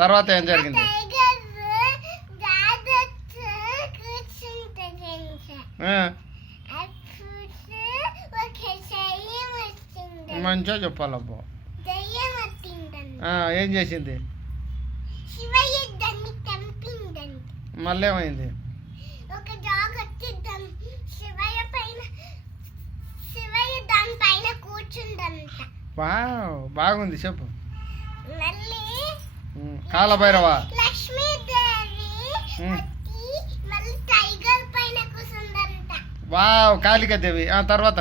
తర్వాత ఏం జరిగింది? మంచిగా చెప్పాలబ్బా. ఏం చేసింది? మళ్ళీ ఏమైంది? వావ్, బాగుంది, చెప్పు. కాలభైరవ వావ్, కాళికాదేవి. తర్వాత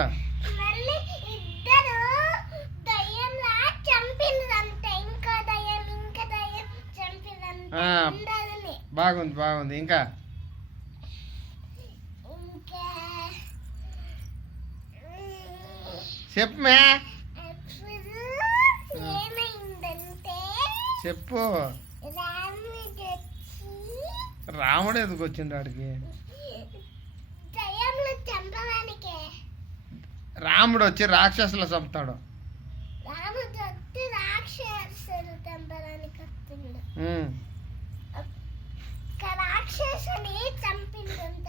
బాగుంది బాగుంది. ఇంకా చెప్పు మే, చెప్పు. రాముడు ఎందుకు వచ్చిండు ఆడికి? రాముడు వచ్చి రాక్షసులు చంపుతాడు. రాక్షసుని చంపిందంట.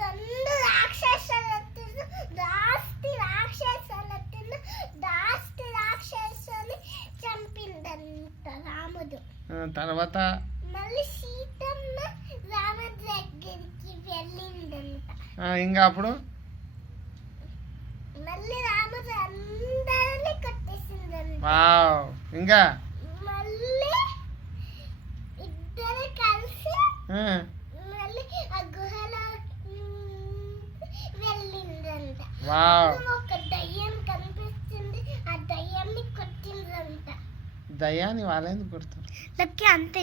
రెండు రాక్షసులు దాస్తి రాక్షసుని చంపిందంట రాముడు. తర్వాత మళ్ళీ సీతమ్మ రాముడి దగ్గరికి వెళ్ళిందంట. ఇంకా అప్పుడు మళ్ళీ రాముడు అందరినీ కొట్టేసిందంట. ఇంకా మళ్ళీ ఇద్దరు కలిసి మళ్ళీ ఆ గుహలో వెళ్ళిందంట. ఒక దయ్యం కనిపిస్తుంది, ఆ దయ్యాన్ని కొట్టిందంట. దయ్యాన్ని వాళ్ళేందుకు కొడతారు? అంతే.